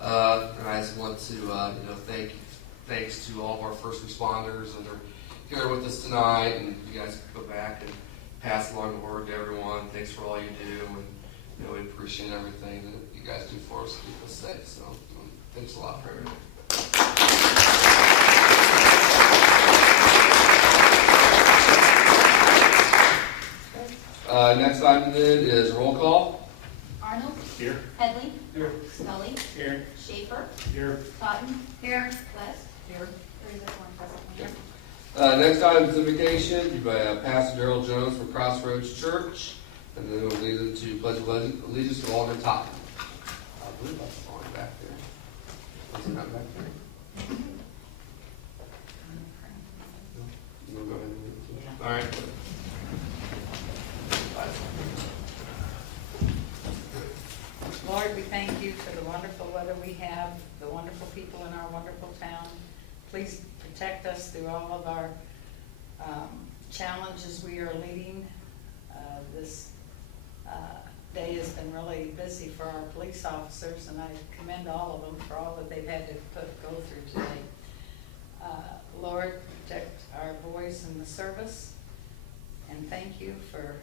And I just want to, thanks to all of our first responders, and they're here with us tonight, and you guys can go back and pass along the word to everyone. Thanks for all you do, and we appreciate everything that you guys do for us to keep us safe. So thanks a lot for everything. Next item then is roll call. Arnold. Here. Headley. Here. Scully. Here. Schaefer. Here. Totten. Here. West. Here. There is one present here. Next item is invocation by Pastor Darrell Jones from Crossroads Church, and then we'll lead into pledge of allegiance to Alderman Totten. I believe that's falling back there. Is it not back there? We'll go ahead and lead it. Yeah. All right. Lord, we thank you for the wonderful weather we have, the wonderful people in our wonderful town. Please protect us through all of our challenges we are leading. This day has been really busy for our police officers, and I commend all of them for all that they've had to go through today. Lord, protect our voice in the service, and thank you for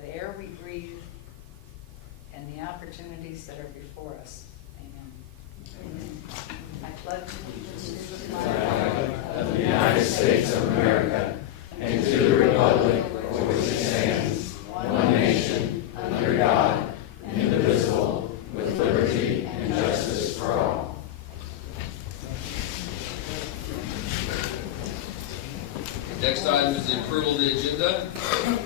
the air we breathe and the opportunities that are before us. Amen. Amen. I pledge allegiance to the flag of the United States of America and to the republic for which it stands, one nation, under God, indivisible, with liberty and justice for all. Next item is the approval of the agenda.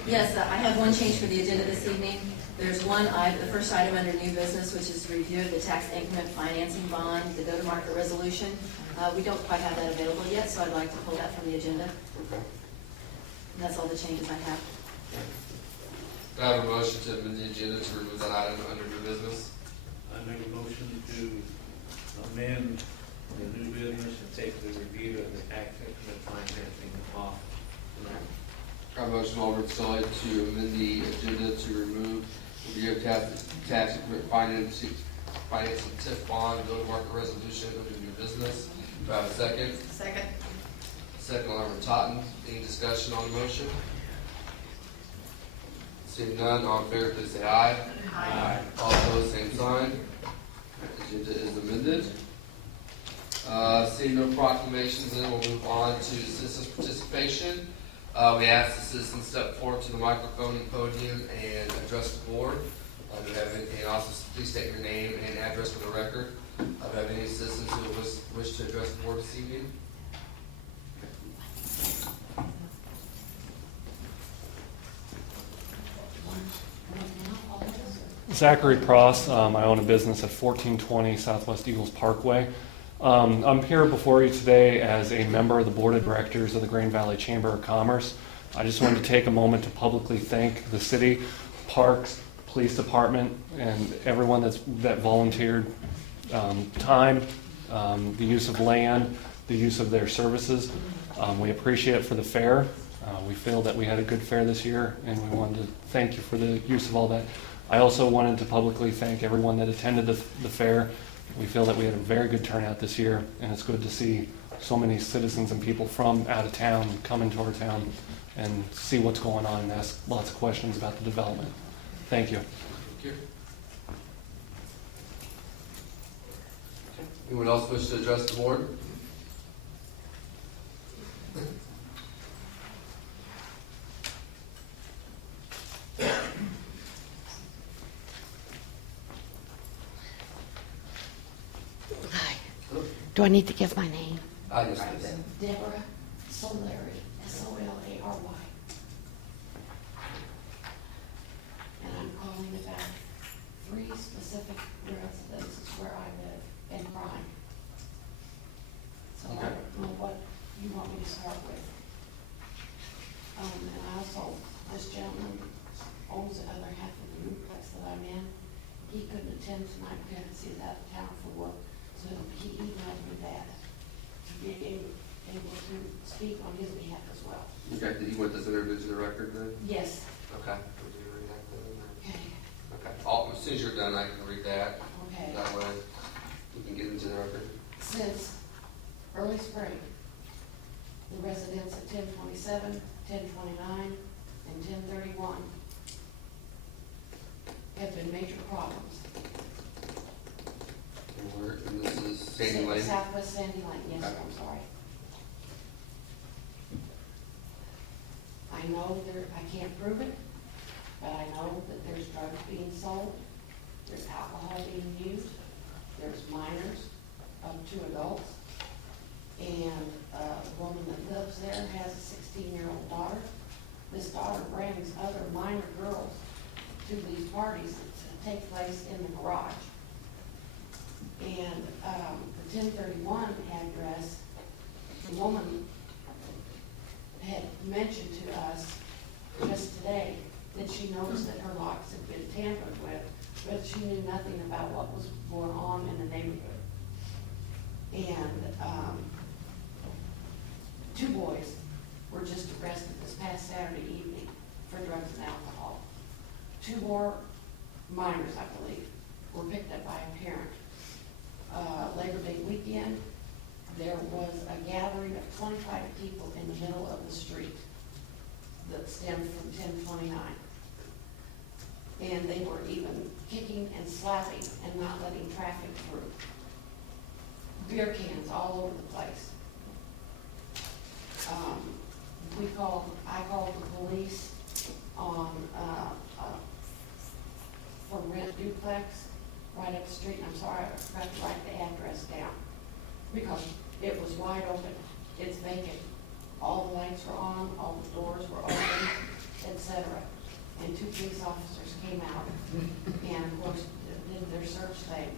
Yes, I have one change for the agenda this evening. There's one item, the first item under new business, which is review of the tax increment financing bond, the go-to-market resolution. We don't quite have that available yet, so I'd like to pull that from the agenda. Okay. And that's all the changes I have. Do I have a motion to amend the agenda to remove that item under new business? I make a motion to amend the new business and take the review of the tax increment financing off. I have a motion, Alderman Sully, to amend the agenda to remove review of tax increment financing TIF bond, go-to-market resolution under new business. Do I have a second? Second. Second, Alderman Totten. Any discussion on the motion? Seeing none, all in favor, please say aye. Aye. All opposed, same sign. Agenda is amended. Seeing no proclamations, then we'll move on to citizens' participation. We ask the citizens step forward to the microphone and podium and address the board. Do we have anything? Also, please state your name and address for the record. Do we have any citizens who wish to address the board this evening? Zachary Pross. I own a business at 1420 Southwest Eagles Parkway. I'm here before you today as a member of the Board of Directors of the Green Valley Chamber of Commerce. I just wanted to take a moment to publicly thank the city, parks, police department, and everyone that volunteered time, the use of land, the use of their services. We appreciate it for the fair. We feel that we had a good fair this year, and we wanted to thank you for the use of all that. I also wanted to publicly thank everyone that attended the fair. We feel that we had a very good turnout this year, and it's good to see so many citizens and people from out of town come into our town and see what's going on and ask lots of questions about the development. Thank you. Thank you. Anyone else wish to address the board? Hi. Do I need to give my name? Yes, please. Deborah Solary, Solary. And I'm calling about 3 specific residences where I live in crime. So I don't know what you want me to start with. And I also, this gentleman owns the other half of the duplex that I'm in. He couldn't attend tonight because he's out of town for work. So he emailed me that to be able to speak on his behalf as well. Okay, did you want this entered into the record then? Yes. Okay. Would you read that then? Okay. Okay. As soon as you're done, I can read that. Okay. That way we can get into the record. Since early spring, the residents at 1027, 1029, and 1031 have been major problems. And this is Sandy Lane? Southwest Sandy Lane, yes, sir, Okay. I'm sorry. I know I can't prove it, but I know that there's drugs being sold, there's alcohol being used, there's minors up to adults, and the woman that lives there has a 16-year-old daughter. This daughter brings other minor girls to these parties that take place in the garage. And the 1031 address, the woman had mentioned to us just today that she noticed that her locks had been tampered with, but she knew nothing about what was going on in the neighborhood. And 2 boys were just arrested this past Saturday evening for drugs and alcohol. 2 more minors, I believe, were picked up by a parent. Labor Day weekend, there was a gathering of 25 people in the middle of the street that stemmed from 1029. And they were even kicking and slapping and not letting traffic through. Beer cans all over the place. I called the police on, for Rent Duplex, right up the street, and I'm sorry, I forgot to write the address down, because it was wide open, it's vacant. All the lights were on, all the doors were open, etc. And 2 police officers came out, and of course, did their search thing,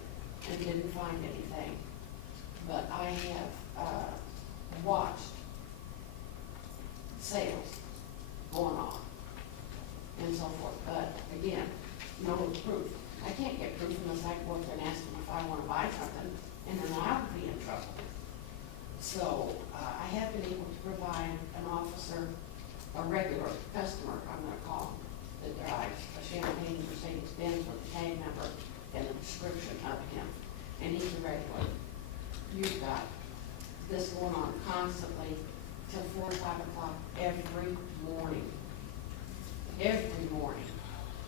and didn't find anything. But I have, watched sales going on, and so forth, but again, no proof. I can't get proof unless I go up there and ask them if I want to buy something, and then I'll be in trouble. So, I have been able to provide an officer, a regular customer, I'm gonna call him, that drives a Champagne Mercedes-Benz with a tag number and a description of him, and he's a regular. You've got this going on constantly till 4 or 5 o'clock every morning. Every morning,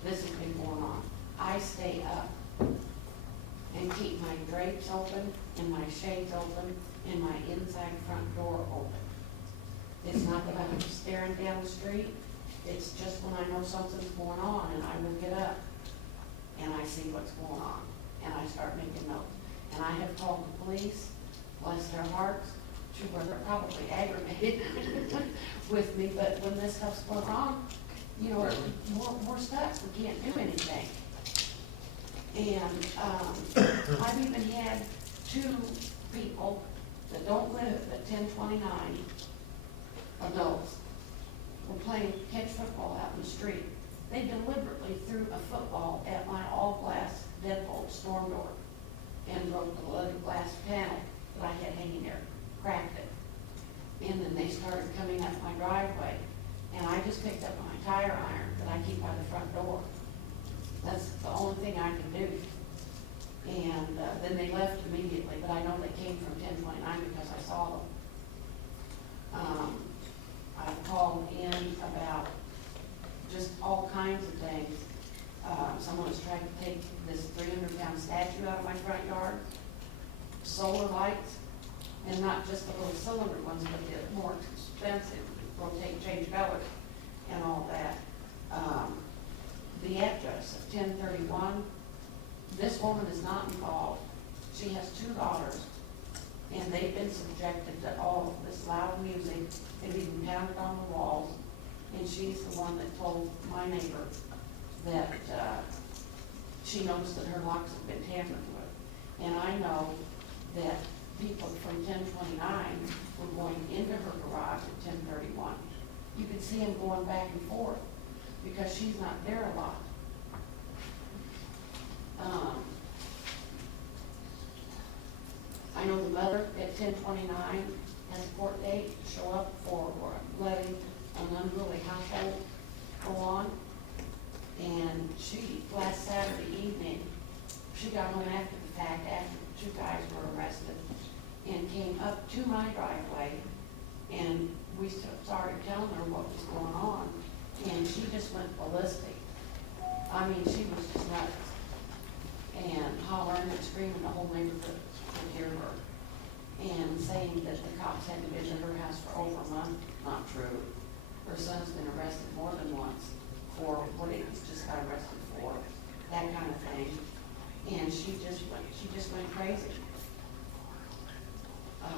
this has been going on. I stay up and keep my drapes open and my shades open and my inside front door open. It's not that I'm staring down the street, it's just when I know something's going on and I will get up and I see what's going on and I start making notes. And I have called the police, bless their hearts, to where they're probably aggravated with me, but when this stuff's going on, you know, we're stuck, we can't do anything. And I've even had 2 people that don't live at 1029, adults, were playing catch football out in the street. They deliberately threw a football at my all-glass deadbolt storm door and broke the little glass panel that I had hanging there, cracked it. And then they started coming up my driveway, and I just picked up my tire iron that I keep by the front door. That's the only thing I can do. And then they left immediately, but I know they came from 1029 because I saw them. I've called in about just all kinds of things. Someone was trying to take this 300-pound statue out of my front yard, solar lights, and not just the little cylinder ones, but the more expensive, rotate, change colors, and all that. The address of 1031, this woman is not involved. She has 2 daughters, and they've been subjected to all of this loud music. They've even pounded on the walls, and she's the one that told my neighbor that she noticed that her locks have been tampered with. And I know that people from 1029 were going into her garage at 1031. You could see them going back and forth because she's not there a lot. I know the mother at 1029 has a court date to show up for letting an unruly household go on. And she, last Saturday evening, she got home after the fact, after the 2 guys were came up to my driveway, and we started telling her what was going on, and she just went ballistic. I mean, she was just nuts, and hollering and screaming, the whole neighborhood could hear her, and saying that the cops hadn't been to her house for over a month. Not true. Her son's been arrested more than once for what he just got arrested for, that kind of thing. And she just went crazy. I'm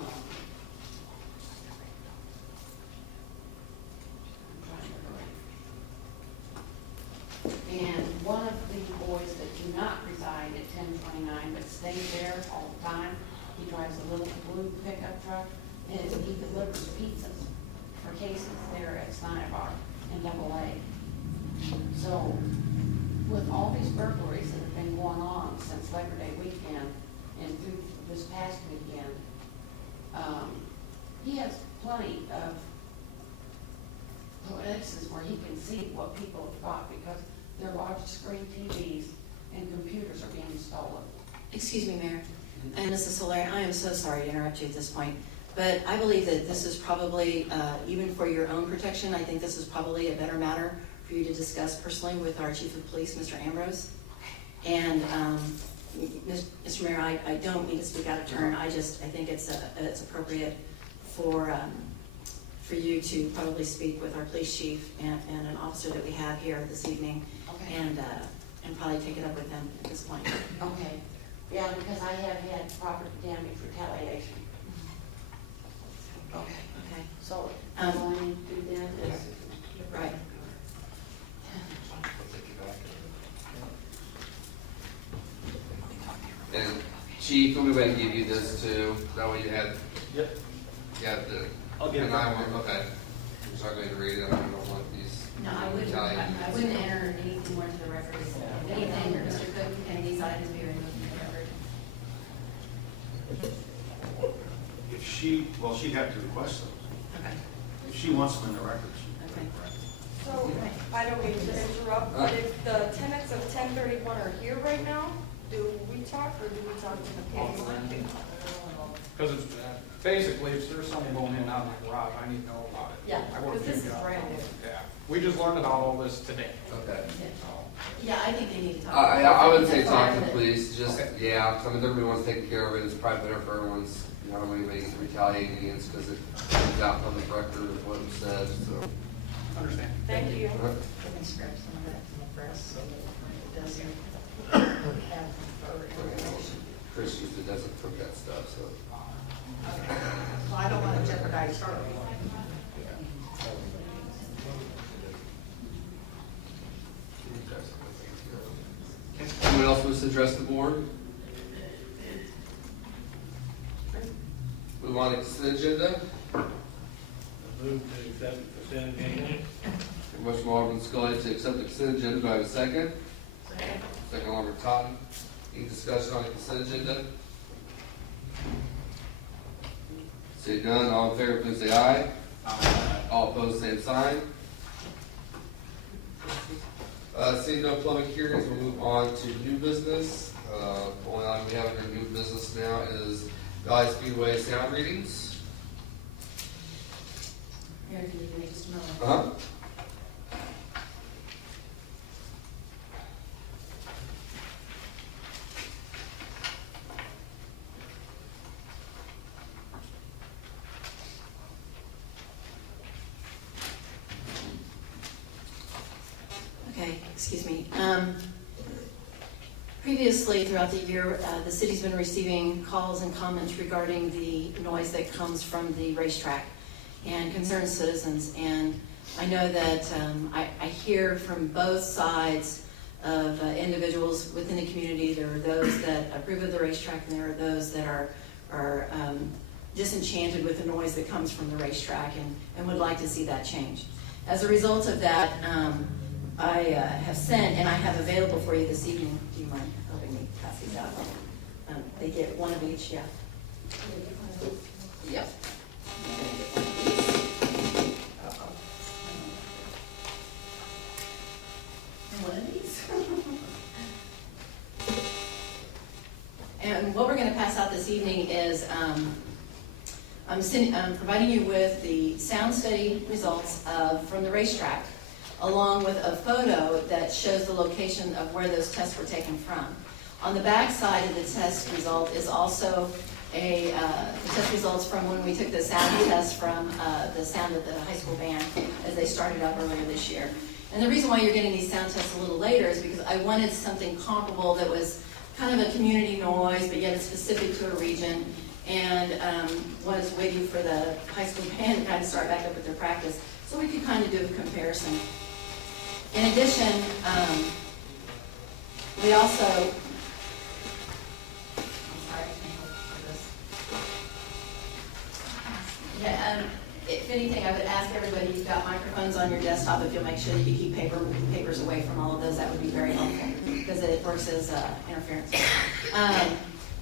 trying to hurry. And one of the boys that do not reside at 1029 but stays there all the time, he drives a little blue pickup truck, and he delivers pizzas for cases there at Snybar and AA. So, with all these burglaries that have been going on since Labor Day weekend and through this past weekend, he has plenty of places where he can see what people have got, because their large screen TVs and computers are being stolen. Excuse me, Mayor. And Mrs. Solari, I am so sorry to interrupt you at this point, but I believe that this is probably, even for your own protection, I think this is probably a better matter for you to discuss personally with our Chief of Police, Mr. Ambrose. And Mr. Mayor, I don't mean to speak out of turn. I think it's appropriate for you to probably speak with our police chief and an officer that we have here this evening, Okay. and probably take it up with them at this point. Okay. Yeah, because I have had property damage retaliation. Okay. Okay. So, all I need to do then is, Right. I'll take you back. And Chief, let me go ahead and give you this too. That way you had, Yep. you have the. I'll get it. And I want, okay. I'm sorry, going to read it. I don't want these. No, I wouldn't enter anything more to the record. If anything, Mr. Cook, can these items be removed from the record? If she, well, she'd have to request them. Okay. If she wants them in the records. Okay. So, I don't mean to interrupt, but if the tenants of 1031 are here right now, do we talk or do we talk to the police? Because it's, basically, if there's something going in and out of my garage, I need to know about it. Yeah, I work because this two is jobs. brand new. Yeah, we just learned about all this today, Okay. so. Yeah, I think they need to talk. I would say talk to the That's police, just, Okay. yeah, 'cause I mean, everyone's taking care of it, it's probably better for everyone's, you know, anybody retaliating against, because it comes out public record of what it says, so. Understand. Thank you. Uh-huh. Can we scrap some of that from the press so that it doesn't have further information? Chris usually doesn't cook that stuff, so. Well, I don't want to jeopardize her. Anyone else wish to address the board? Move on to consent agenda. Move to accept the consent agenda. Motion from Alderman Scully to accept the consent agenda. Do I have a second? Second, Alderman Totten. Any discussion on the consent agenda? See none, all in favor, please say aye. All opposed, same sign. Seeing no public hearings, we'll move on to new business. The only item we have under new business now is Valley Speedway sound readings. Mayor, can you give me just a moment? Uh-huh. Okay, excuse me. Previously, throughout the year, the city's been receiving calls and comments regarding the noise that comes from the racetrack and concerned citizens. And I know that I hear from both sides of individuals within the community. There are those that approve of the racetrack, and there are those that are disenchanted with the noise that comes from the racetrack and would like to see that change. As a result of that, I have sent, and I have available for you this evening. Do you mind helping me pass these out? They get one of each, yeah. Yep. And one of these. And what we're going to pass out this evening is I'm providing you with the sound study results from the racetrack, along with a photo that shows the location of where those tests were taken from. On the back side of the test result is also the test results from when we took the sound test from the sound of the high school band as they started up earlier this year. And the reason why you're getting these sound tests a little later is because I wanted something comparable that was kind of a community noise, but yet it's specific to a region, and was waiting for the high school band to kind of start back up with their practice, so we could kind of do a comparison. In addition, we also, I'm sorry, I can't hold for this. Yeah, if anything, I would ask everybody, you've got microphones on your desktop, if you'll make sure that you keep papers away from all of those, that would be very helpful, because it works as interference.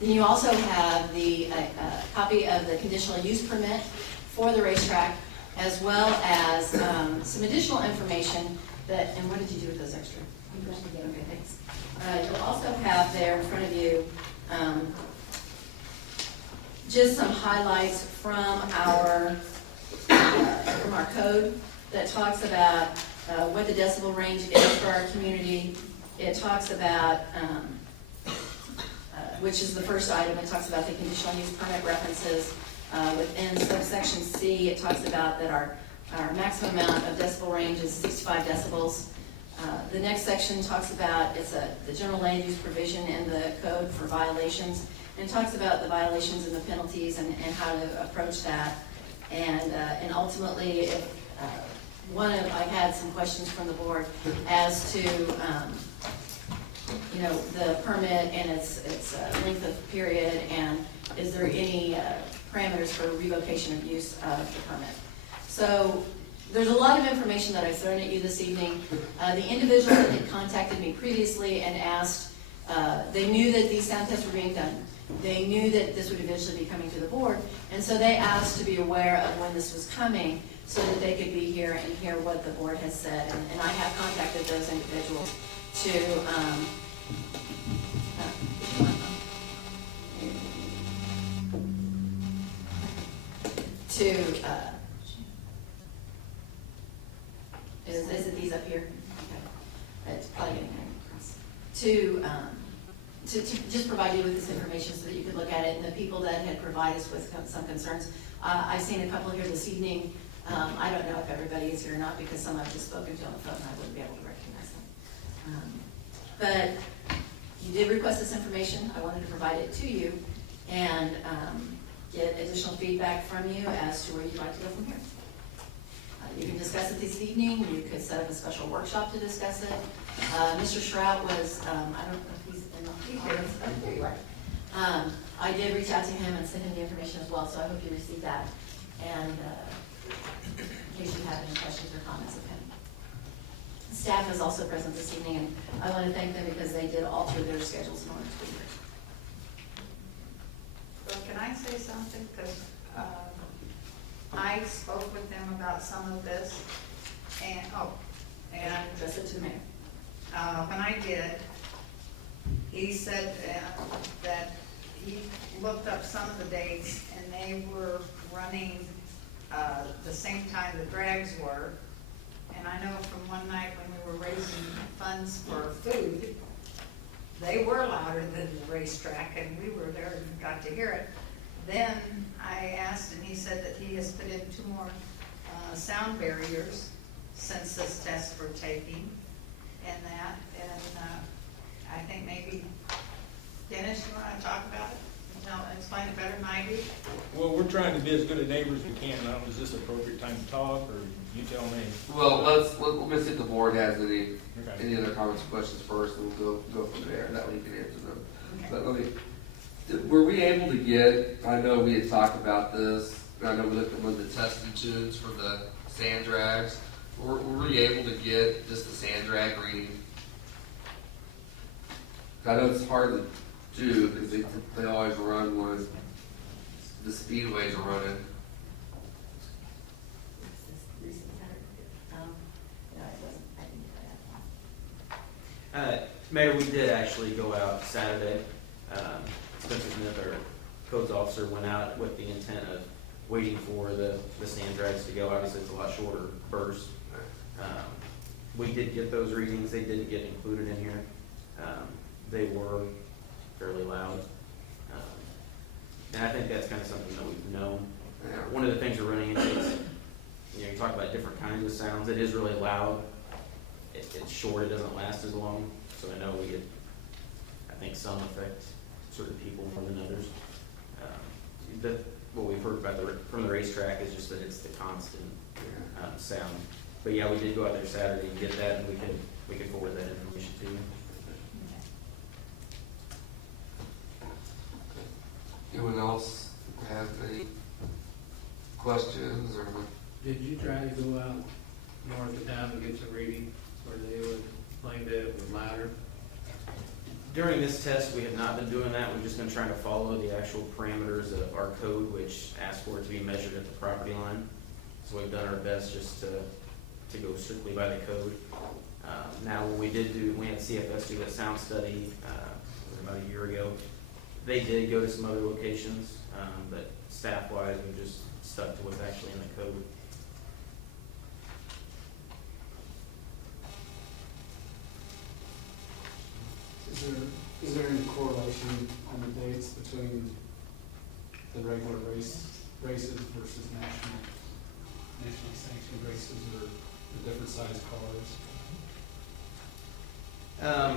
Then you also have the copy of the conditional use permit for the racetrack, as well as some additional information that, and what did you do with those extra? Okay, thanks. You'll also have there in front of you just some highlights from our code that talks about what the decibel range is for our community. It talks about, which is the first item, it talks about the conditional use permit references. Within subsection C, it talks about that our maximum amount of decibel range is 65 decibels. The next section talks about, the general land use provision in the code for violations, and talks about the violations and the penalties and how to approach that. And ultimately, I had some questions from the board as to, the permit and its length of period, and is there any parameters for revocation of use of the permit. So there's a lot of information that I've thrown at you this evening. The individuals that had contacted me previously and asked, they knew that these sound tests were being done. They knew that this would eventually be coming to the board, and so they asked to be aware of when this was coming so that they could be here and hear what the board has said. And I have contacted those individuals is it these up here? Okay. It's probably getting across. To just provide you with this information so that you could look at it, and the people that had provided us with some concerns. I've seen a couple here this evening. I don't know if everybody is here or not, because some I've just spoken to on the phone and I wouldn't be able to recognize them. But you did request this information. I wanted to provide it to you and get additional feedback from you as to where you'd like to go from here. You can discuss it this evening. You could set up a special workshop to discuss it. Mr. Shrout was, I don't know if he's in the audience. Oh, there you are. I did reach out to him and send him the information as well, so I hope you received that. And in case you have any questions or comments of him. Staff is also present this evening, and I want to thank them because they did alter their schedules in order to be here. Well, can I say something? Because I spoke with them about some of this, and Address it to the mayor. when I did, he said that he looked up some of the dates, and they were running the same time the drags were. And I know from one night when we were raising funds for food, they were louder than the racetrack, and we were there and got to hear it. Then I asked, and he said that he has put in 2 more sound barriers since this test we're taking, and that. And I think maybe, Dennis, you want to talk about it? Explain it better than I do? Well, we're trying to be as good a neighbor as we can. I don't know, is this appropriate time to talk, or you tell me? Well, let's see if the board has any other comments or questions first, and we'll go from there. That way you can answer them. Okay. But let me, were we able to get, I know we had talked about this, and I know we looked at one of the testing tunes for the sand drags. Were we able to get just the sand drag reading? I know it's hard to do because they always run when the speedways are running. Mayor, we did actually go out Saturday. Spencer Smith, our codes officer, went out with the intent of waiting for the sand drags to go. Obviously, it's a lot shorter burst. We did get those readings. They didn't get included in here. They were fairly loud. And I think that's kind of something that we've known. One of the things we're running into is, you talk about different kinds of sounds. It is really loud. It's short. It doesn't last as long. So I know we get, I think some affect certain people more than others. What we've heard about from the racetrack is just that it's the constant sound. But yeah, we did go out there Saturday and get that, and we can forward that information to you. Anyone else have any questions or? Did you try to go out north of town and get some reading where they would claim that it was louder? During this test, we have not been doing that. We've just been trying to follow the actual parameters of our code, which asks for it to be measured at the property line. So we've done our best just to go strictly by the code. Now, when we had CFS do a sound study about a year ago. They did go to some other locations, but staff-wise, we just stuck to what's actually in the code. Is there any correlation on the dates between the regular races versus nationally sanctioned races or the different size cars?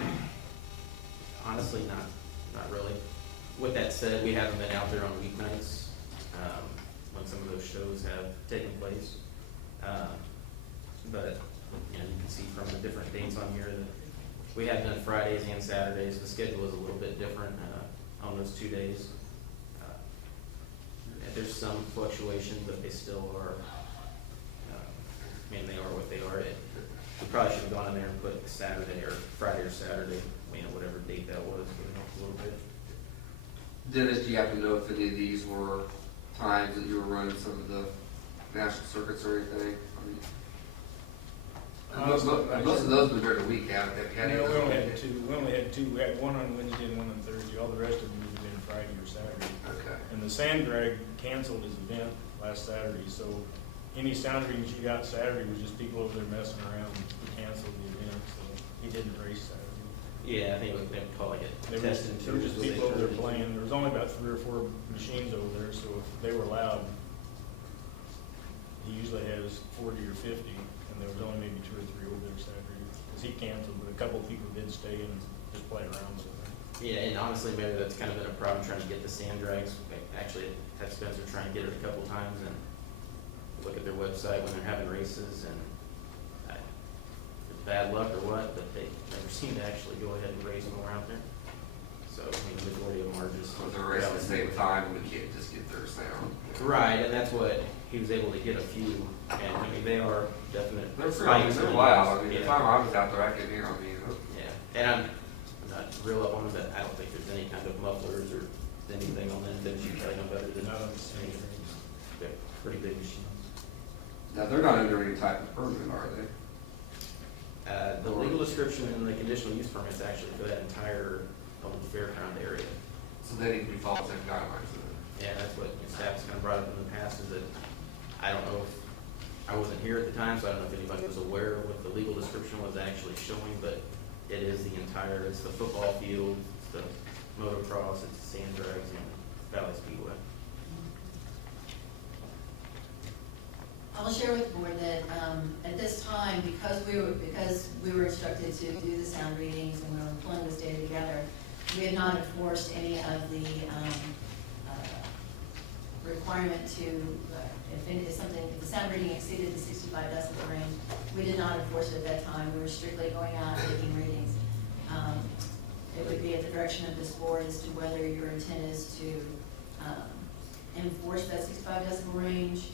Honestly, not really. With that said, we haven't been out there on weeknights when some of those shows have taken place. But you can see from the different dates on here that we have done Fridays and Saturdays. The schedule is a little bit different on those 2 days. There's some fluctuation, but they still are. They are what they are. We probably should have gone in there and put Saturday or Friday or Saturday, whatever date that was, but it helped a little bit. Dennis, do you happen to know if any of these were times that you were running some of the national circuits or anything? Most of those were during the week, haven't they? No, we only had two. We had one on Wednesday and one on Thursday. All the rest of them have been Friday or Saturday. Okay. And the sand drag canceled his event last Saturday, so any sound readings you got Saturday was just people over there messing around. He canceled the event, so he didn't race Saturday. Yeah, I think they would call it There were just people over there playing. There was only about 3 or 4 machines over there, so if they were loud, he usually has 40 or 50, and there was only maybe 2 or 3 over there Saturday. Because he canceled, but a couple of people did stay and just play around with it. Yeah, and honestly, maybe that's kind of been a problem trying to get the sand drags. Actually, Ted Spencer trying to get it a couple times and look at their website when they're having races, and it's bad luck or what, but they never seem to actually go ahead and race when we're out there. So the majority of them are just. So they're racing at the same time, we can't just get their sound. Right, and that's what he was able to get a few, and they are definite. They're loud. The Yeah. time I was out there, I could hear them. Yeah, and I'm not real up on it, but I don't think there's any kind of mufflers or anything on them that you probably know better than. Not on the sand me. drags. They're pretty big machines. Now, they're not under any type of permit, are they? The legal description and the conditional use permit's actually for that entire fairground area. So they need to be following same guidelines. Yeah, that's what staff's kind of brought up in the past, is that I don't know if, I wasn't here at the time, so I don't know if anybody was aware of what the legal description was actually showing, but it is the entire, it's the football field, it's the motocross, it's the sand drags, and Valley Speedway. I'll share with the board that at this time, because we were instructed to do the sound readings and we were pulling this data together, we have not enforced any of the requirement to, if the sound reading exceeded the 65 decibel range, we did not enforce it at that time. We were strictly going out and taking readings. It would be at the direction of this board as to whether your intent is to enforce that 65 decibel range.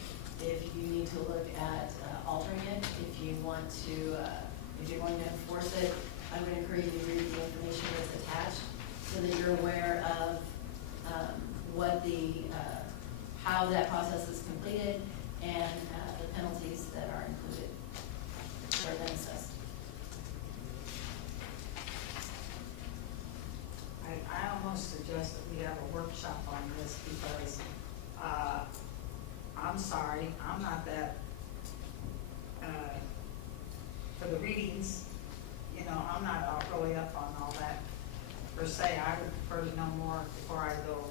If you need to look at altering it, if you want to, if you're going to enforce it, I would encourage you to read the information that's attached so that you're aware of what how that process is completed and the penalties that are included or then assessed. I almost suggest that we have a workshop on this because I'm sorry, I'm not that, for the readings, you know, I'm not really up on all that per se. I would prefer to know more before I go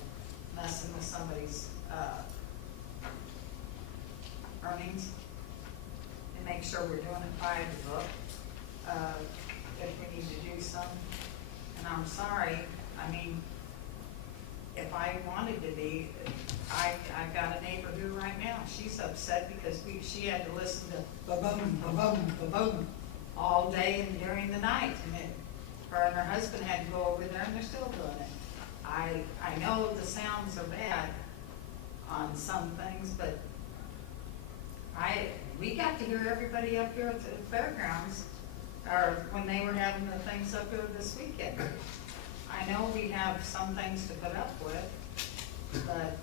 messing with somebody's, earnings, and make sure we're doing it by the book, if we need to do some. And I'm sorry, I mean, if I wanted to be, I've got a neighbor who right now, she's upset because she had to listen to ba-boom, ba-boom, ba-boom all day and during the night. And her and her husband had to go over there and they're still doing it. I know the sounds are bad on some things, but we got to hear everybody up here at the fairgrounds, or when they were having the things up here this weekend. I know we have some things to put up with, but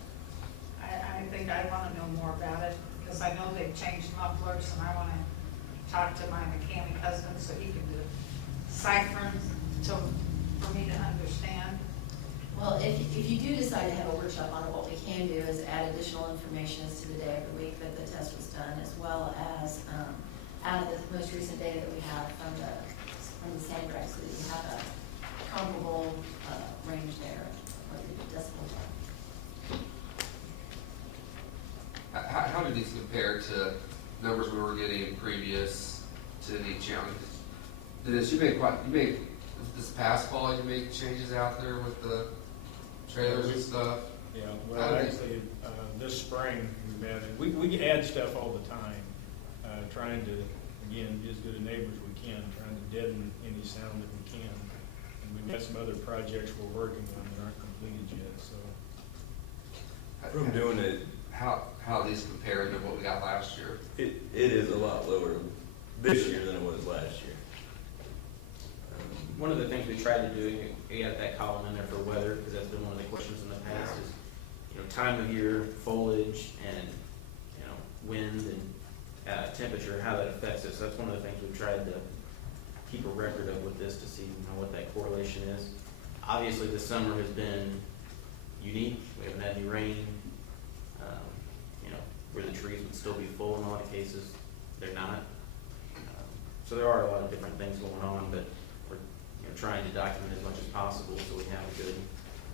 I think I want to know more about it, because I know they've changed mufflers, and I want to talk to my mechanic husband so he can decipher for me to understand. Well, if you do decide to have a workshop on it, what we can do is add additional information as to the day of the week that the test was done, as well as add the most recent data that we have from the sandbag, so that you have a comparable range there, what the decibels are. How do these compare to numbers we were getting previous to the challenge? Dennis, you made this past fall, you made changes out there with the trailers and stuff? Yeah, well, actually, this spring, we add stuff all the time, trying to, again, be as good a neighbor as we can, trying to deaden any sound that we can. And we've got some other projects we're working on that aren't completed yet, so. From doing it, How these compare to what we got last year? it is a lot lower this year than it was last year. One of the things we tried to do, we got that column in there for weather, because that's been one of the questions in the past, is, you know, time of year, foliage, and, you know, wind and temperature, how that affects us. So that's one of the things we've tried to keep a record of with this, to see, you know, what that correlation is. Obviously, the summer has been unique. We haven't had any rain. You know, where the trees would still be full in a lot of cases, they're not. So there are a lot of different things going on, but we're, you know, trying to document as much as possible so we have a good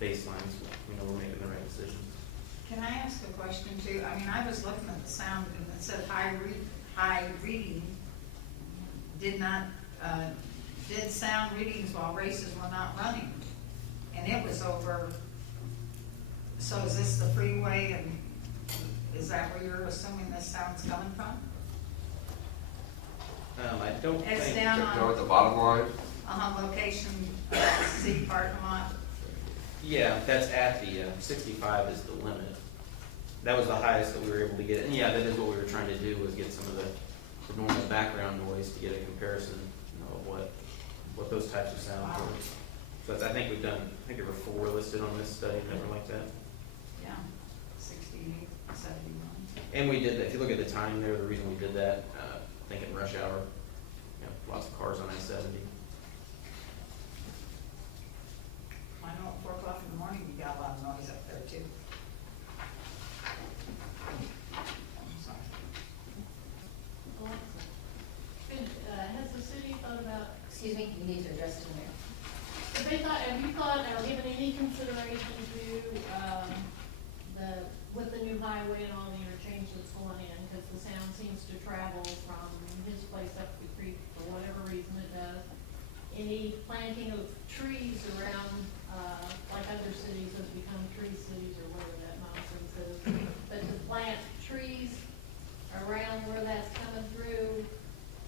baseline, so we know we're making the right decisions. Can I ask a question too? I mean, I was looking at the sound, and it said high reading did sound readings while races were not running. And it was over, so is this the freeway, and is that where you're assuming this sound's coming from? I don't It's think. down Go with on, the bottom line? location, C parking lot. Yeah, that's at the 65 is the limit. That was the highest that we were able to get. And yeah, that is what we were trying to do, was get some of the normal background noise to get a comparison, you know, of what those types of sounds were. So that's, I think there were 4 listed on this study, never like that. Yeah, 68, 71. And we did that, if you look at the time there, the reason we did that, I think in rush hour, you know, lots of cars on I-70. I know at 4 o'clock in the morning, you got a lot of noise up there too. I'm sorry. Has the city thought about, Excuse me, you need to address it in there. have you thought or given any consideration to, with the new highway and all the interchange that's going in, because the sound seems to travel from his place up the creek for whatever reason it does. Any planting of trees around, like other cities have become tree cities or whatever that nonsense is. But to plant trees around where that's coming through,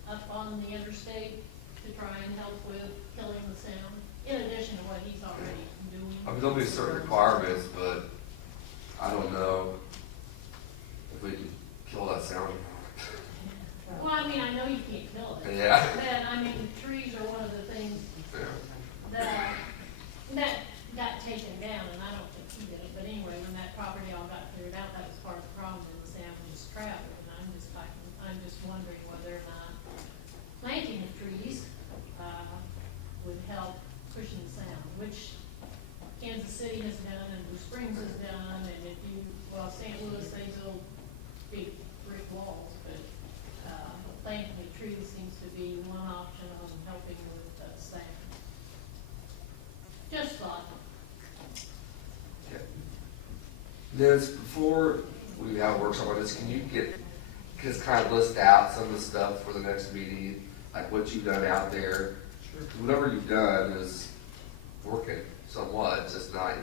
up on the interstate, to try and help with killing the sound, in addition to what he's already doing. I mean, there'll be certain requirements, but I don't know if we can kill that sound. Well, I mean, I know you can't kill it. Yeah. But, I mean, trees are one of the things Yeah. that got taken down, and I don't think he did it, but anyway, when that property all got cleared out, that was part of the problem, and the sound was traveling, and I'm just wondering whether or not planting of trees, would help cushion the sound, which Kansas City has done, and Blue Springs has done, and St. Louis, they build big brick walls, but, planting the trees seems to be one option on helping with, sand. Just thought. Liz, before we have a workshop on this, can you just kind of list out some of the stuff for the next meeting, like what you've done out there? Sure. Whatever you've done is working somewhat, it's just not,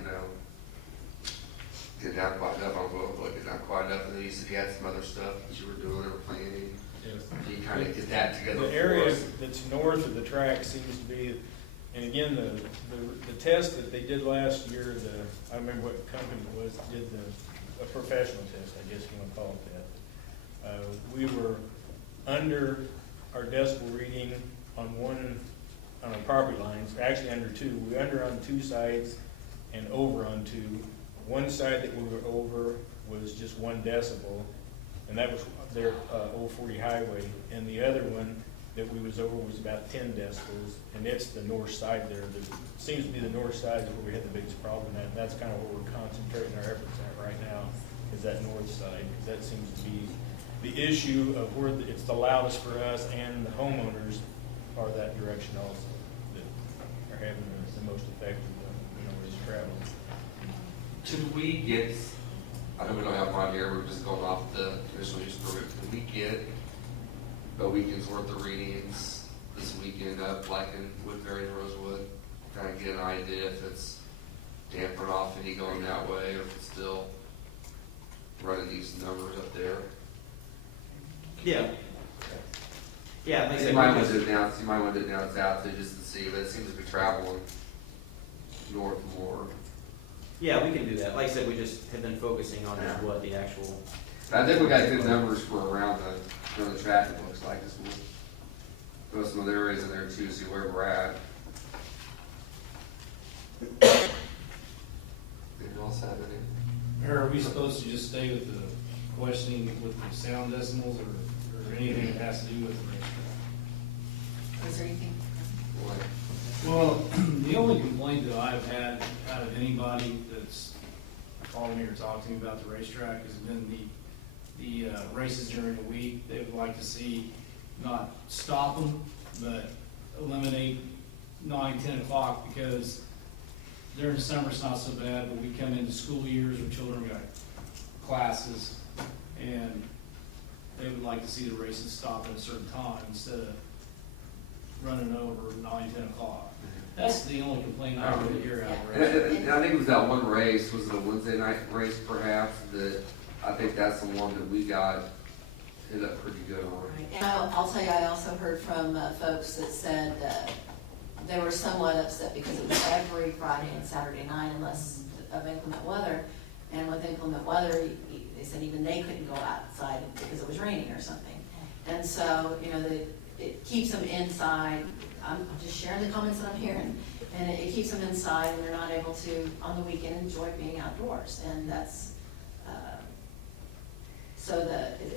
getting down quite enough on book, getting down quite enough, and then you said you had some other stuff that you were doing or planning. Yes. Can you kind of get that together The for area us? that's north of the track seems to be, and again, the test that they did last year, I remember what company it was, that did a professional test, I guess you want to call it that. We were under our decibel reading on our property lines, actually under two. We were under on two sides and over on two. One side that we were over was just 1 decibel, and that was their Old 40 highway. And the other one that we was over was about 10 decibels, and it's the north side there. It seems to be the north side is where we had the biggest problem at, and that's kind of where we're concentrating our efforts at right now, is that north side, because that seems to be the issue of where it's the loudest for us, and the homeowners are that direction also, that are having the most effective, is traveling. Should we get, I know we don't have them on here, we're just going off the conditional use permit, can we get a weekend's worth of readings this weekend up, like in Woodbury and Rosewood? Kind of get an idea if it's dampening off any going that way, or if it's still running these numbers up there. Yeah. Yeah, like I You said, might we want to just- do it now, you might want to do it now it's out there just to see, but it seems to be traveling north more. yeah, we can do that. Like I said, we just have been focusing on just what the actual, I think we got good numbers for around the track, it looks like, just we'll throw some other areas in there too, see where we're at. Anyone else have any? Or are we supposed to just stay with the questioning with the sound decimals or anything that has to do with the racetrack? Was there anything? What? Well, the only complaint that I've had out of anybody that's called me or talked to me about the racetrack has been the races during the week. They would like to see not stop them, but eliminate 9, 10 o'clock, because during the summer it's not so bad, but we come into school years where children got classes, and they would like to see the races stop at a certain time instead of running over 9, 10 o'clock. That's the only complaint I really hear out of the racetrack. And I think it was that one race, was it a Wednesday night race perhaps, that I think that's the one that we got hit up pretty good on. And I'll tell you, I also heard from folks that said they were somewhat upset because it was every Friday and Saturday night unless of inclement weather. And with inclement weather, they said even they couldn't go outside because it was raining or something. And so, it keeps them inside. I'm just sharing the comments that I'm hearing. And it keeps them inside, and they're not able to, on the weekend, enjoy being outdoors. And that's, so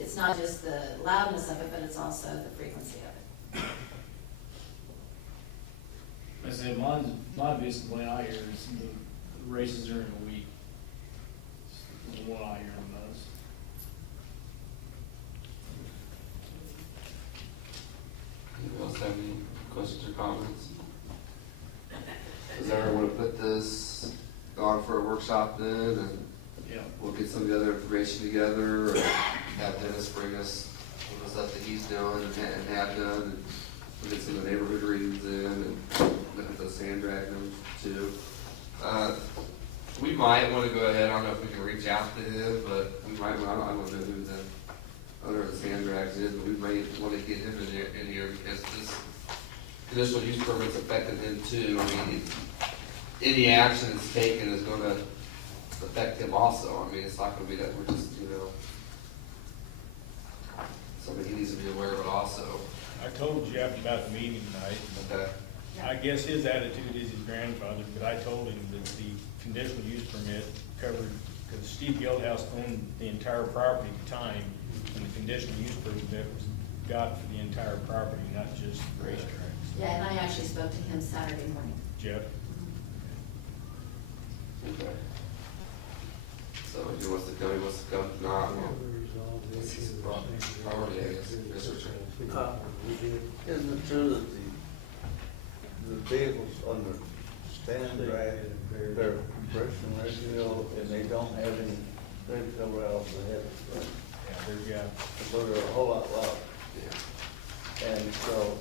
it's not just the loudness of it, but it's also the frequency of it. I said, my biggest complaint I hear is the races during the week. It's the one I hear the most. Anyone else have any questions or comments? Does everyone want to put this on for a workshop then, and Yeah. we'll get some of the other information together, or have Dennis bring us some of the stuff that he's doing and have done, and we'll get some of the neighborhood readings in, and look at those sand drag numbers too. We might want to go ahead, I don't know if we can reach out to him, but we might, I don't know who the owner of the sand drags is, but we may want to get him in here because this conditional use permit's affecting him too. I mean, any action that's taken is going to affect him also. I mean, it's not going to be that we're just, something he needs to be aware of it also. I told Jeff about the meeting tonight. Okay. I guess his attitude is his grandfather, but I told him that the conditional use permit covered, because Steve Geldhouse owned the entire property at the time, and the conditional use permit was got for the entire property, not just racetracks. Yeah, and I actually spoke to him Saturday morning. Jeff? Okay. So if he wants to come, if not, we'll Priority, I guess. Yes, sir, sir. Isn't it true that the vehicles on the stand drag, they're compression ratio, and they don't have any, they cover out the head, right? Yeah, So they're a whole lot louder, Yeah. and so,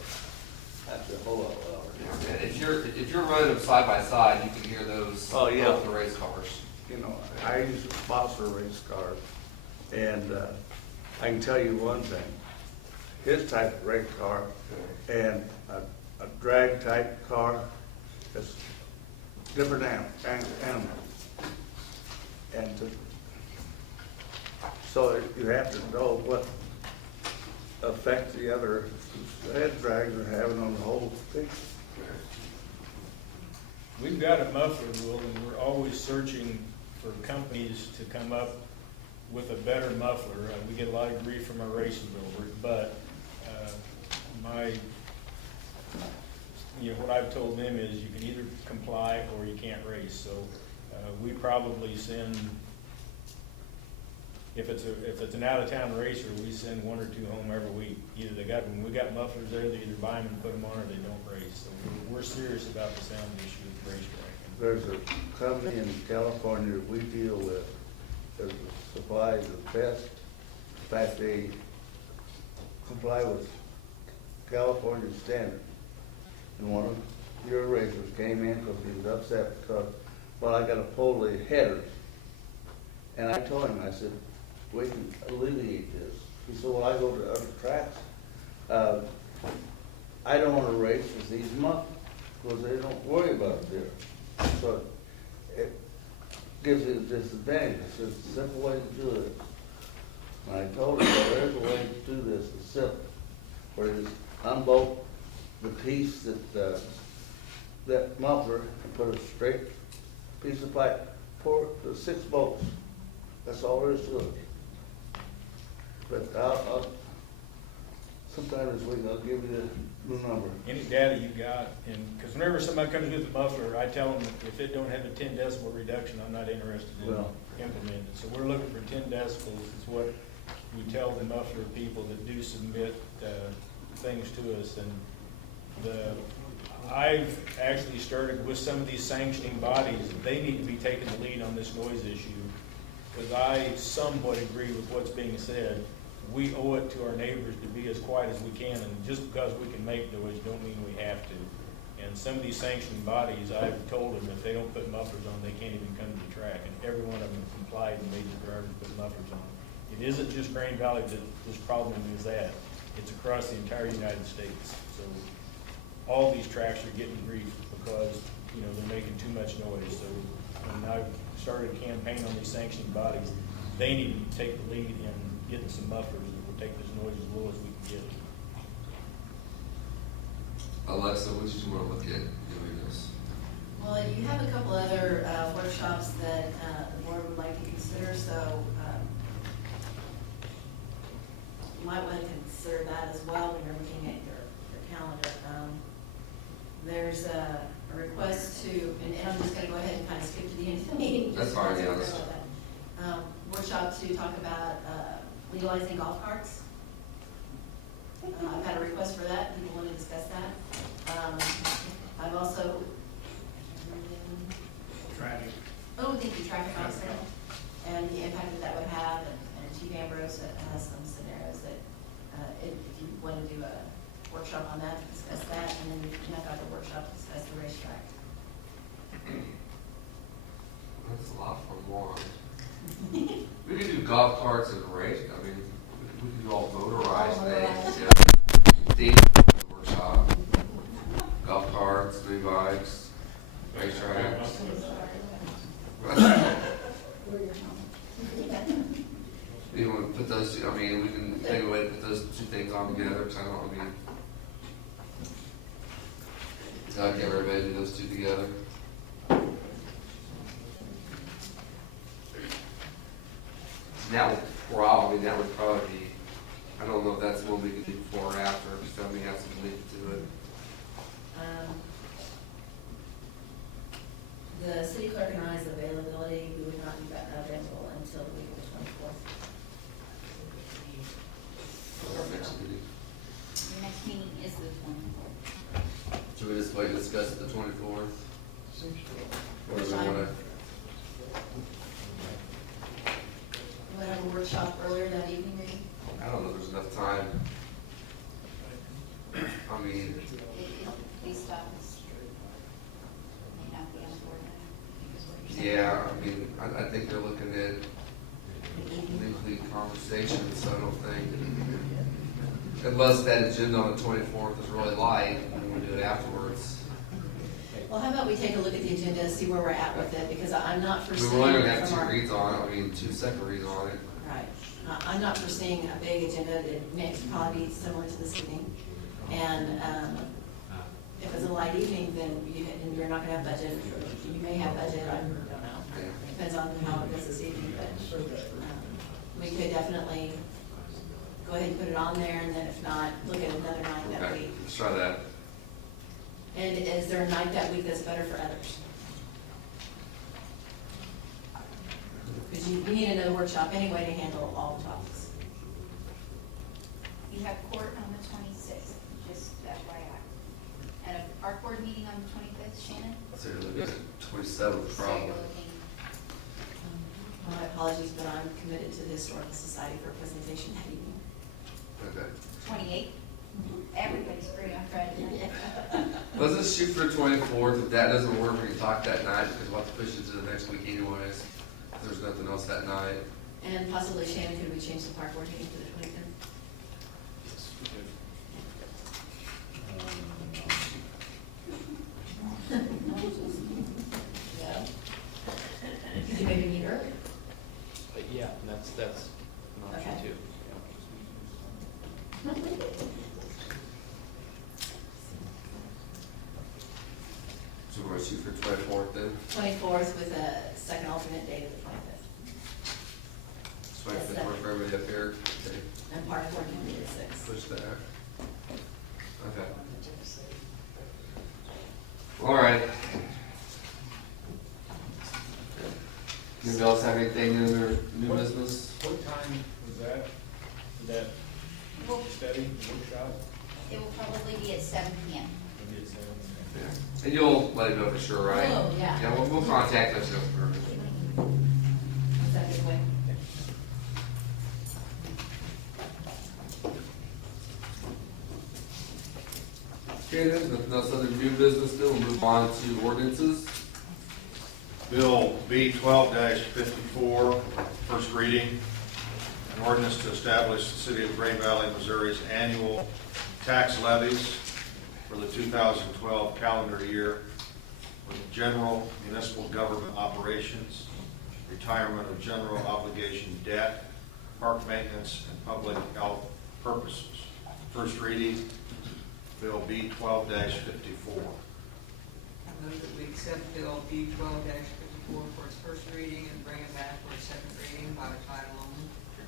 that's a whole lot louder. Yeah, if you're running them side by side, you can hear those. Oh, yeah. Both the race cars. You know, I used to sponsor race cars, and I can tell you one thing. His type of race car and a drag type car is different animals. And so you have to know what effect the other head drags are having on the whole thing. we've got a muffler rule, and we're always searching for companies to come up with a better muffler. We get a lot of grief from our racers over it, but what I've told them is you can either comply or you can't race. So we probably send, if it's an out-of-town racer, we send 1 or 2 home every week. Either when we got mufflers there, they either buy them and put them on, or they don't race. So we're serious about the sound issue with racetrack. There's a company in California that we deal with that supplies the best. In fact, they comply with California standards. And one of your racers came in because he was upset because, well, I got to pull the headers. And I told him, I said, we can alleviate this. He said, well, I go to other tracks. I don't want to race with these mufflers because they don't worry about it there. So it gives you a disadvantage. It's just a simple way to do it. And I told him, well, there's a way to do this. It's simple. Where you unbolt the piece that muffler and put a straight piece of pipe. Pour the 6 bolts. That's all there is to it. But I'll sometime this week I'll give you the number. Any data you got, and because whenever somebody comes with the muffler, I tell them if it don't have a 10 decibel reduction, I'm not interested in implementing it. So we're looking for 10 decibels. Is what we tell the muffler people that do submit things to us. And I've actually started with some of these sanctioning bodies. They need to be taking the lead on this noise issue, because I somewhat agree with what's being said. We owe it to our neighbors to be as quiet as we can, and just because we can make noise don't mean we have to. And some of these sanctioning bodies, I've told them if they don't put mufflers on, they can't even come to the track, and every one of them complied and made the drivers put mufflers on. It isn't just Grand Valley that this problem is at. It's across the entire United States. So all these tracks are getting grief because, they're making too much noise. So when I've started a campaign on these sanctioning bodies, they need to take the lead in getting some mufflers that will take this noise as low as we can get it. Alexa, what did you want to look at doing this? Well, you have a couple other workshops that the board would like to consider, so you might want to consider that as well when you're looking at your calendar. There's a request to, and I'm just going to go ahead and kind of skip to the end of the meeting. That's fine, yeah. Workshop to talk about legalizing golf carts. I've had a request for that. People want to discuss that. I've also Traffic. thank you, traffic officer, and the impact that would have, and Chief Ambrose has some scenarios that if you want to do a workshop on that, discuss that, and then you have the workshop to discuss the racetrack. That's a lot for one. We could do golf carts and race. I mean, we could do all motorized things. Yeah. Theme workshop. Golf carts, new bikes, racetracks. You want to put those? I mean, we can think of a way to put those 2 things on together. Because I can't everybody do those 2 together. That would probably be, I don't know if that's one we could do before or after, just tell me how some link to it. The city clerk and I's availability, we would not be available until the week of the 24th. our next meeting? Your next meeting is the 24th. Should we just wait and discuss it the 24th? Or do we Fine. wanna, You want to have a workshop earlier that evening, maybe? I don't know if there's enough time. I mean, Police office may not be on board then, is what you're saying. yeah, I mean, I think they're looking at lengthy conversations, so I don't think, unless that agenda on the 24th is really light, and we do it afterwards. Well, how about we take a look at the agenda, see where we're at with it, because I'm not We're foreseeing only gonna have from two our. reads on it, I mean, 2 separate reads on it. Right. I'm not foreseeing a big agenda. It may probably be similar to this evening. And if it's a light evening, then and you're not gonna have budget. You may have budget, I don't know. Depends on how it goes this evening, but we could definitely go ahead and put it on there, and then if not, look at another night that Okay, week. let's try that. And is there a night that week that's better for others? Because you need another workshop anyway to handle all the topics. You have court on the 26th, just FYI. And our court meeting on the 25th, Shannon? So you're looking at 27th So probably. you're looking, My apologies, but I'm committed to the Historical Society for a presentation that evening. Okay. 28th? Everybody's free on Friday night. Let's just shoot for the 24th. If that doesn't work, we can talk that night, because we'll have to push it to the next week anyways. If there's nothing else that night. And possibly, Shannon, could we change the park board meeting to the 25th? Yeah. Could you maybe meet earlier? Yeah, that's an option Okay. too. So we're gonna shoot for 24th then? 24th with a second alternate date of the 25th. 25th work for everybody up here? Okay. And park board can be at 6. Push that. Okay. All right. Anybody else have anything in their new business? What time was that? That Well, study, workshop? it will probably be at 7 PM. Maybe it's 7. Yeah. And you'll let him know for sure, right? Oh, yeah. Yeah, we'll contact us. Is that a good way? Okay, then, if no other new business, then we'll move on to ordinances. Bill B 12-54, first reading. An ordinance to establish the city of Green Valley, Missouri's annual tax levies for the 2012 calendar year with general municipal government operations, retirement of general obligation debt, park maintenance, and public health purposes. First reading, Bill B 12-54. I move that we accept Bill B 12-54 for its first reading and bring it back for its second reading by title only.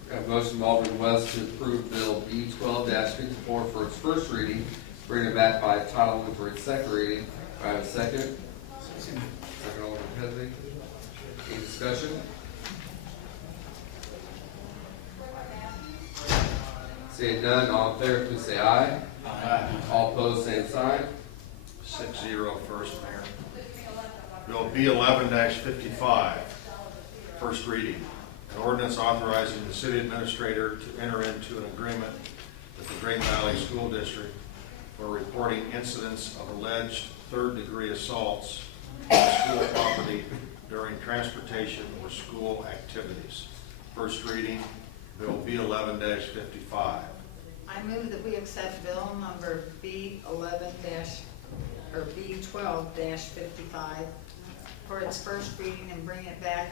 I have a motion from Alderman West to approve Bill B 12-54 for its first reading, bring it back by title only for its second reading. Do I have a second? Second, Alderman Headley. Any discussion? Seeing none, all in favor, please say aye. Aye. All opposed, same sign. 6-0 first, Mayor. Bill B 11-55, first reading. An ordinance authorizing the city administrator to enter into an agreement with the Green Valley School District for reporting incidents of alleged third-degree assaults on school property during transportation or school activities. First reading, Bill B 11-55. I move that we accept bill number B 12-55 for its first reading and bring it back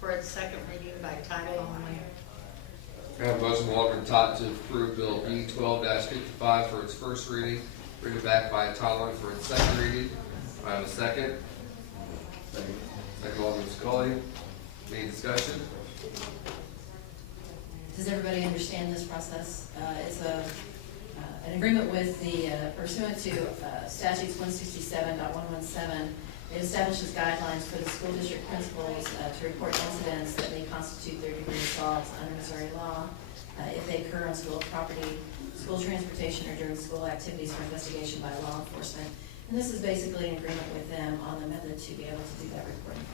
for its second reading by title only. I have a motion from Alderman Todd to approve Bill B 12-55 for its first reading, bring it back by title only for its second reading. Do I have a second? Second, Alderman Scully. Any discussion? Does everybody understand this process? It's an agreement with the pursuant to statutes 167.117. It establishes guidelines for the school district principals to report incidents that may constitute third-degree assaults under Missouri law. if they occur on school property, school transportation, or during school activities for investigation by law enforcement. And this is basically an agreement with them on the method to be able to do that reporting.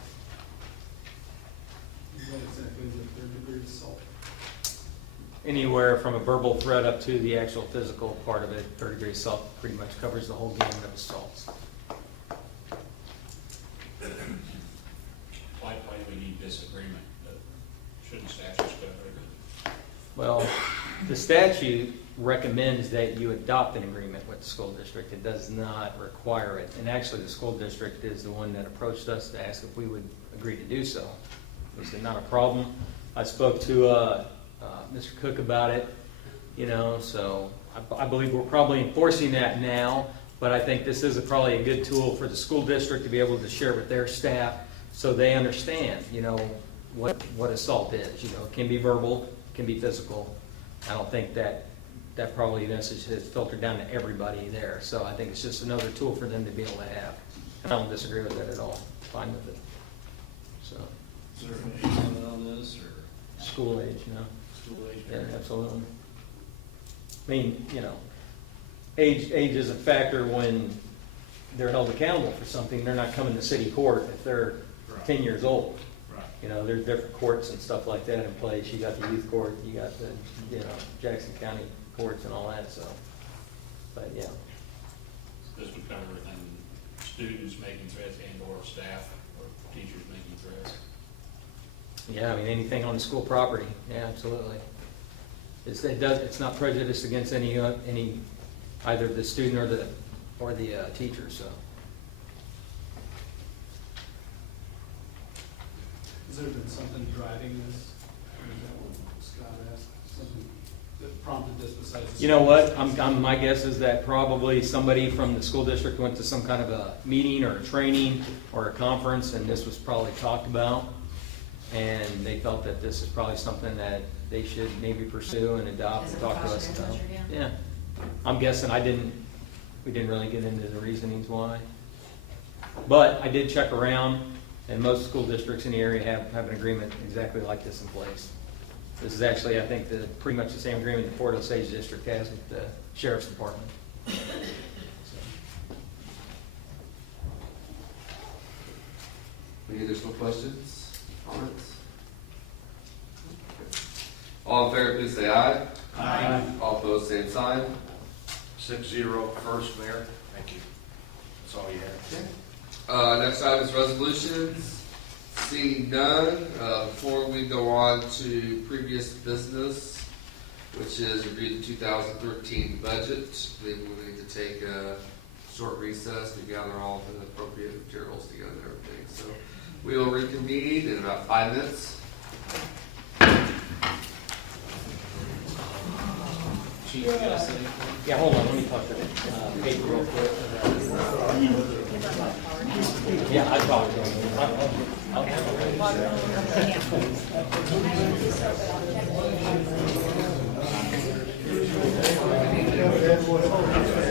What exactly is the third degree assault? Anywhere from a verbal threat up to the actual physical part of it. Third degree assault pretty much covers the whole gamut of assaults. Why do we need this agreement? Shouldn't statutes cover it? Well, the statute recommends that you adopt an agreement with the school district. It does not require it. And actually, the school district is the one that approached us to ask if we would agree to do so. We said, not a problem. I spoke to Mr. Cook about it, so I believe we're probably enforcing that now, but I think this is probably a good tool for the school district to be able to share with their staff so they understand, what assault is. It can be verbal, it can be physical. I don't think that probably message has filtered down to everybody there, so I think it's just another tool for them to be able to have. And I don't disagree with that at all. Fine with it. So. Is there an age limit on this, or? School age, School age? Yeah, absolutely. I mean, age is a factor when they're held accountable for something. They're not coming to city court if they're 10 years old. Right. There's different courts and stuff like that in place. You got the youth court, you got the, Jackson County courts and all that, so. But, yeah. This would cover everything, students making threats and or staff or teachers making threats. Yeah, I mean, anything on the school property, yeah, absolutely. It's not prejudiced against any either the student or the teacher, so. Has there been something driving this? Or is that what Scott asked? Something that prompted this besides? You know what? My guess is that probably somebody from the school district went to some kind of a meeting or a training or a conference, and this was probably talked about. And they felt that this is probably something that they should maybe pursue and adopt As and a talk to us precautionary about. measure, Yeah. I'm guessing we didn't really get into the reasonings why. But I did check around, and most school districts in the area have an agreement exactly like this in place. This is actually, I think, pretty much the same agreement the Fort Osage District has with the Sheriff's Department. Any additional questions, comments? All in favor, please say aye. Aye. All opposed, same sign. 6-0 first, Mayor. Thank you. That's all you have. Next item is resolutions. Seeing none, before we go on to previous business, which is review the 2013 budget, we will need to take a short recess to gather all the appropriate materials together and everything. So we will reconvene in about 5 minutes. Chief, yeah, hold on, let me talk to Kate real quick. Yeah, I talked to him. I'll handle it.